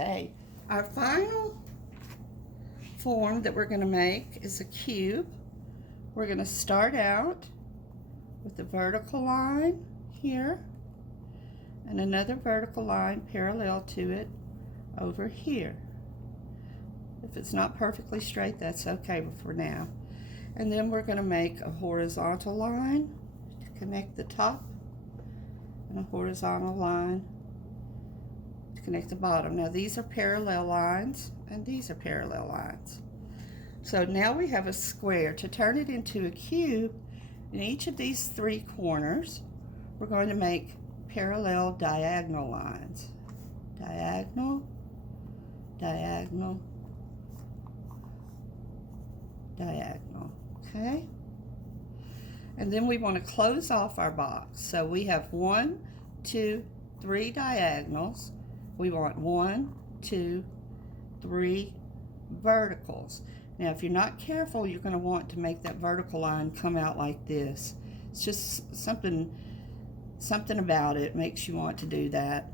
Okay, our final form that we're going to make is a cube. We're going to start out with a vertical line here and another vertical line parallel to it over here. If it's not perfectly straight, that's okay for now. And then we're going to make a horizontal line to connect the top and a horizontal line to connect the bottom. Now these are parallel lines and these are parallel lines. So now we have a square. To turn it into a cube, in each of these three corners, we're going to make parallel diagonal lines. Diagonal, diagonal, diagonal, okay? And then we want to close off our box. So we have 1, 2, 3 diagonals. We want 1, 2, 3 verticals. Now, if you're not careful, you're going to want to make that vertical line come out like this. It's just something about it makes you want to do that.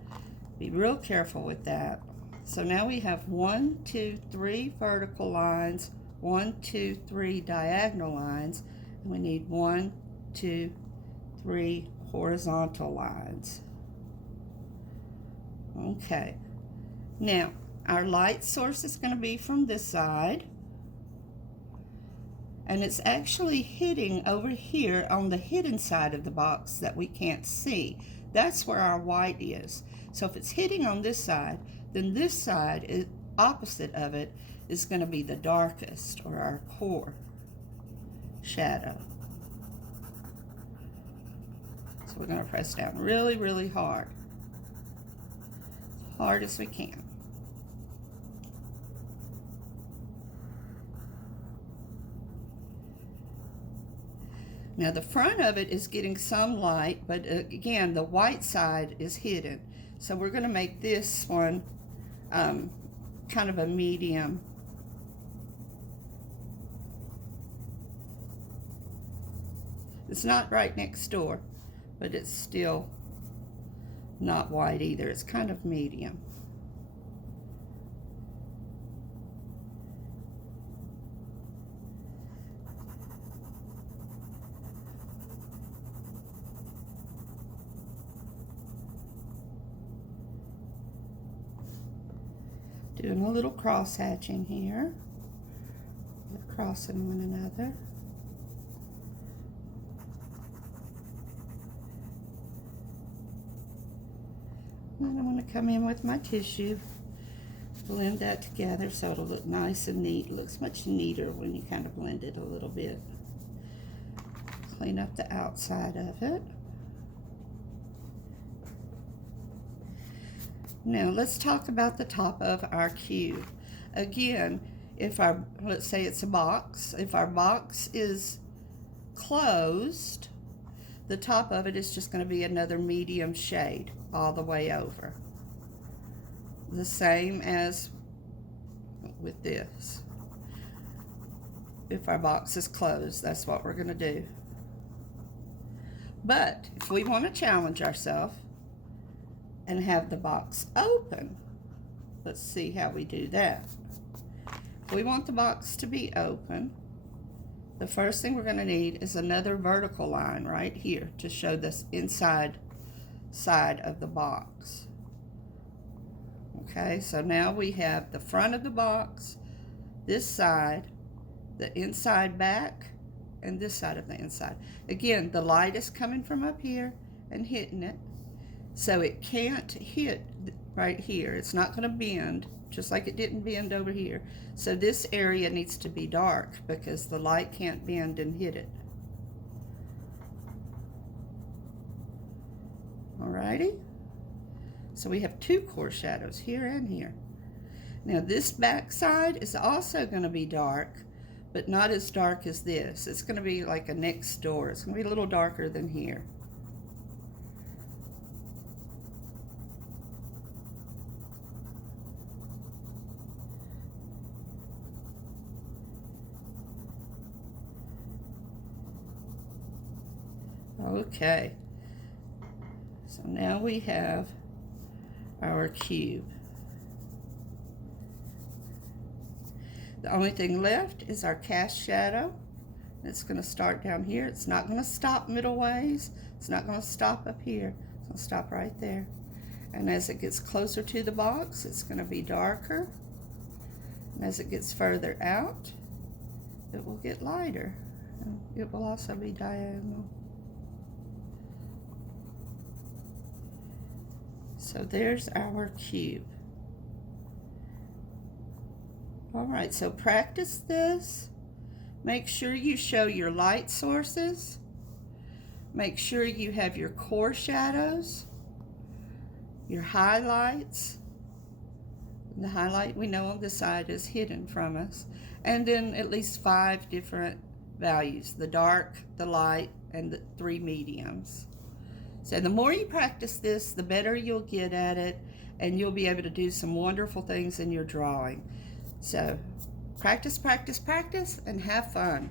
Be real careful with that. So now we have 1, 2, 3 vertical lines, 1, 2, 3 diagonal lines, and we need 1, 2, 3 horizontal lines. Okay. Now, our light source is going to be from this side. And it's actually hitting over here on the hidden side of the box that we can't see. That's where our white is. So if it's hitting on this side, then this side, is opposite of it, is going to be the darkest, or our core shadow. So we're going to press down really, really hard. As hard as we can. Now the front of it is getting some light, but again, the white side is hidden. So we're going to make this one kind of a medium. It's not right next door, but it's still not white either. It's kind of medium. Doing a little cross hatching here. They're crossing one another. And then I'm going to come in with my tissue, blend that together so it'll look nice and neat. It looks much neater when you kind of blend it a little bit. Clean up the outside of it. Now let's talk about the top of our cube. Again, if let's say it's a box, if our box is closed, the top of it is just going to be another medium shade all the way over. The same as with this. If our box is closed, that's what we're going to do. But if we want to challenge ourselves and have the box open, let's see how we do that. If we want the box to be open, the first thing we're going to need is another vertical line right here to show this inside side of the box. Okay, so now we have the front of the box, this side, the inside back, and this side of the inside. Again, the light is coming from up here and hitting it, so it can't hit right here. It's not going to bend, just like it didn't bend over here. So this area needs to be dark because the light can't bend and hit it. Alrighty? So we have 2 core shadows here and here. Now this back side is also going to be dark, but not as dark as this. It's going to be like a next door. It's going to be a little darker than here. Okay, so now we have our cube. The only thing left is our cast shadow. It's going to start down here. It's not going to stop middle ways. It's not going to stop up here. It's going to stop right there. And as it gets closer to the box, it's going to be darker. And as it gets further out, it will get lighter. And it will also be diagonal. So there's our cube. All right, so practice this. Make sure you show your light sources. Make sure you have your core shadows, your highlights. The highlight we know on the side is hidden from us. And then at least 5 different values, the dark, the light, and the 3 mediums. So the more you practice this, the better you'll get at it, and you'll be able to do some wonderful things in your drawing. So practice, practice, practice, and have fun.